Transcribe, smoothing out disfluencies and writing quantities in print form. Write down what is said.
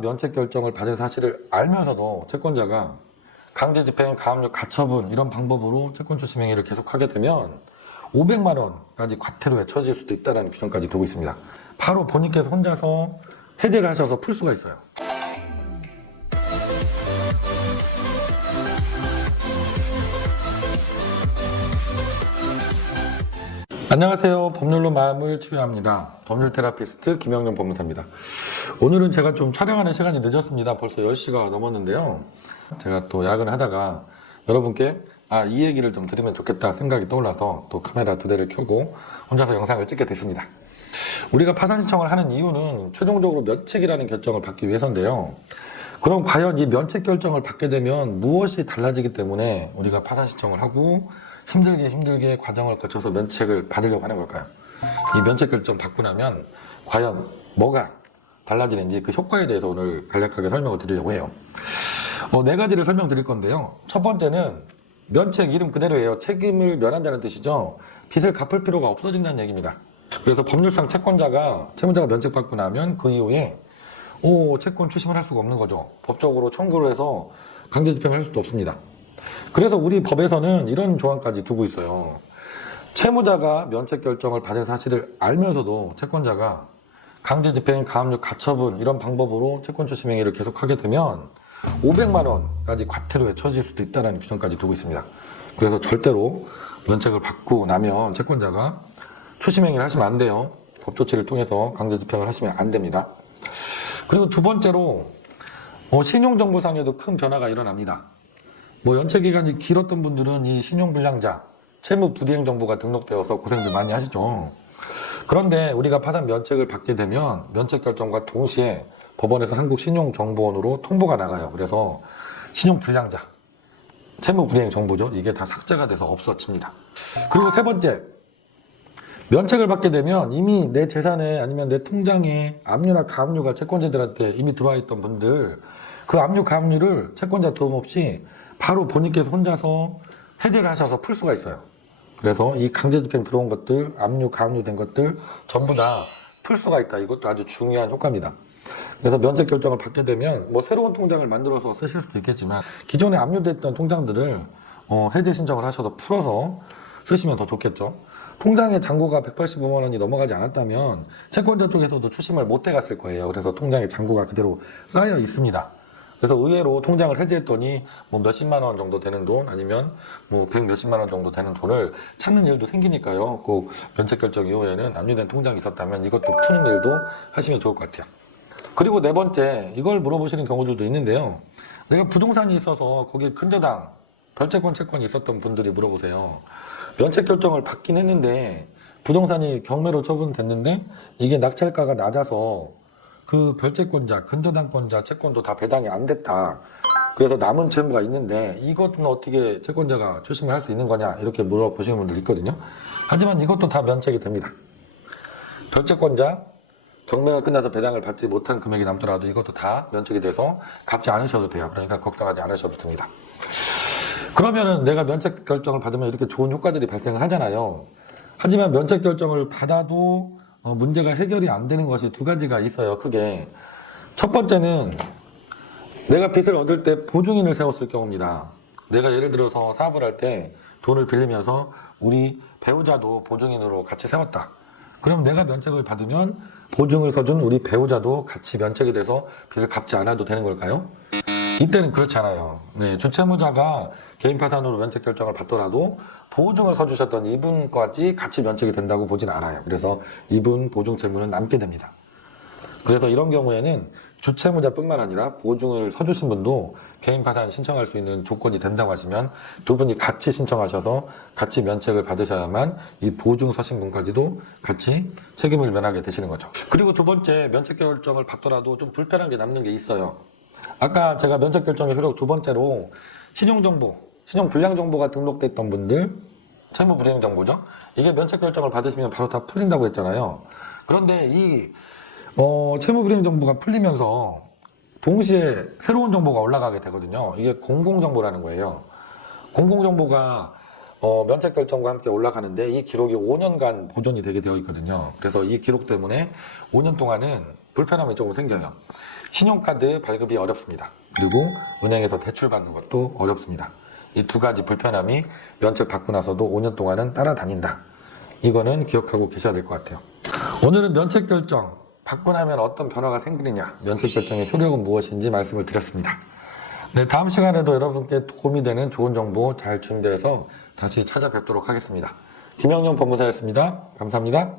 면책 결정을 받은 사실을 알면서도 채권자가 강제집행, 가압류, 가처분 이런 방법으로 채권 추심 행위를 계속하게 되면 500만 원까지 과태료에 처질 수도 있다는 규정까지 두고 있습니다. 바로 본인께서 혼자서 해제를 하셔서 풀 수가 있어요. 안녕하세요. 법률로 마음을 치유합니다. 법률 테라피스트 김영룡 법무사입니다. 오늘은 제가 좀 촬영하는 시간이 늦었습니다. 벌써 10시가 넘었는데요. 제가 또 야근을 하다가 여러분께 이 얘기를 좀 드리면 좋겠다 생각이 떠올라서 또 카메라 2대를 켜고 혼자서 영상을 찍게 됐습니다. 우리가 파산 신청을 하는 이유는 최종적으로 면책이라는 결정을 받기 위해서인데요. 그럼 과연 이 면책 결정을 받게 되면 무엇이 달라지기 때문에 우리가 파산 신청을 하고 힘들게 과정을 거쳐서 면책을 받으려고 하는 걸까요? 이 면책 결정 받고 나면 과연 뭐가 달라지는지 그 효과에 대해서 오늘 간략하게 설명을 드리려고 해요. 4가지를 설명드릴 건데요. 첫 번째는 면책 이름 그대로예요. 책임을 면한다는 뜻이죠. 빚을 갚을 필요가 없어진다는 얘기입니다. 그래서 법률상 채무자가 면책받고 나면 그 이후에 채권 추심을 할 수가 없는 거죠. 법적으로 청구를 해서 강제 집행을 할 수도 없습니다. 그래서 우리 법에서는 이런 조항까지 두고 있어요. 채무자가 면책 결정을 받은 사실을 알면서도 채권자가 강제 집행, 가압류, 가처분 이런 방법으로 채권 추심 행위를 계속하게 되면 500만 원까지 과태료에 처질 수도 있다는 규정까지 두고 있습니다. 그래서 절대로 면책을 받고 나면 채권자가 추심 행위를 하시면 안 돼요. 법 조치를 통해서 강제 집행을 하시면 안 됩니다. 그리고 두 번째로 신용정보상에도 큰 변화가 일어납니다. 연체 기간이 길었던 분들은 이 신용불량자, 채무 불이행 정보가 등록되어서 고생들 많이 하시죠. 그런데 우리가 파산 면책을 받게 되면 면책 결정과 동시에 법원에서 한국신용정보원으로 통보가 나가요. 그래서 신용불량자, 채무 불이행 정보죠. 이게 다 삭제가 돼서 없어집니다. 그리고 세 번째, 면책을 받게 되면 이미 내 재산에 아니면 내 통장에 압류나 가압류가 채권자들한테 이미 들어와 있던 분들, 그 압류, 가압류를 채권자 도움 없이 바로 본인께서 혼자서 해제를 하셔서 풀 수가 있어요. 그래서 이 강제집행 들어온 것들, 압류, 가압류 된 것들 전부 다 풀 수가 있다. 이것도 아주 중요한 효과입니다. 그래서 면책 결정을 받게 되면 새로운 통장을 만들어서 쓰실 수도 있겠지만 기존에 압류됐던 통장들을 해제 신청을 하셔서 풀어서 쓰시면 더 좋겠죠. 통장의 잔고가 185만 원이 넘어가지 않았다면 채권자 쪽에서도 추심을 못 해갔을 거예요. 그래서 통장의 잔고가 그대로 쌓여 있습니다. 그래서 의외로 통장을 해제했더니 몇십만 원 정도 되는 돈 아니면 100몇십만 원 정도 되는 돈을 찾는 일도 생기니까요. 꼭 면책 결정 이후에는 압류된 통장이 있었다면 이것도 푸는 일도 하시면 좋을 것 같아요. 그리고 네 번째, 이걸 물어보시는 경우들도 있는데요. 내가 부동산이 있어서 거기에 근저당, 별채권 채권이 있었던 분들이 물어보세요. 면책 결정을 받긴 했는데 부동산이 경매로 처분됐는데 이게 낙찰가가 낮아서 그 별채권자, 근저당권자 채권도 다 배당이 안 됐다. 그래서 남은 채무가 있는데 이것은 어떻게 채권자가 추심을 할 수 있는 거냐 이렇게 물어보시는 분들 있거든요. 하지만 이것도 다 면책이 됩니다. 별채권자, 경매가 끝나서 배당을 받지 못한 금액이 남더라도 이것도 다 면책이 돼서 갚지 않으셔도 돼요. 그러니까 걱정하지 않으셔도 됩니다. 그러면은 내가 면책 결정을 받으면 이렇게 좋은 효과들이 발생을 하잖아요. 하지만 면책 결정을 받아도 문제가 해결이 안 되는 것이 두 가지가 있어요. 크게. 첫 번째는 내가 빚을 얻을 때 보증인을 세웠을 경우입니다. 내가 예를 들어서 사업을 할 때 돈을 빌리면서 우리 배우자도 보증인으로 같이 세웠다. 그럼 내가 면책을 받으면 보증을 서준 우리 배우자도 같이 면책이 돼서 빚을 갚지 않아도 되는 걸까요? 이때는 그렇지 않아요. 주채무자가 개인 파산으로 면책 결정을 받더라도 보증을 서주셨던 이분까지 같이 면책이 된다고 보진 않아요. 그래서 이분 보증 채무는 남게 됩니다. 그래서 이런 경우에는 주채무자뿐만 아니라 보증을 서주신 분도 개인 파산 신청할 수 있는 조건이 된다고 하시면 두 분이 같이 신청하셔서 같이 면책을 받으셔야만 이 보증 서신 분까지도 같이 책임을 면하게 되시는 거죠. 그리고 두 번째, 면책 결정을 받더라도 좀 불편한 게 남는 게 있어요. 아까 제가 면책 결정의 효력 두 번째로 신용정보, 신용불량정보가 등록됐던 분들, 채무불이행정보죠. 이게 면책 결정을 받으시면 바로 다 풀린다고 했잖아요. 그런데 이 채무불이행정보가 풀리면서 동시에 새로운 정보가 올라가게 되거든요. 이게 공공정보라는 거예요. 공공정보가 면책 결정과 함께 올라가는데 이 기록이 5년간 보존이 되게 되어 있거든요. 그래서 이 기록 때문에 5년 동안은 불편함이 조금 생겨요. 신용카드 발급이 어렵습니다. 그리고 은행에서 대출 받는 것도 어렵습니다. 이 두 가지 불편함이 면책 받고 나서도 5년 동안은 따라다닌다. 이거는 기억하고 계셔야 될 것 같아요. 오늘은 면책 결정 받고 나면 어떤 변화가 생기느냐, 면책 결정의 효력은 무엇인지 말씀을 드렸습니다. 네, 다음 시간에도 여러분께 도움이 되는 좋은 정보 잘 준비해서 다시 찾아뵙도록 하겠습니다. 김영룡 법무사였습니다. 감사합니다.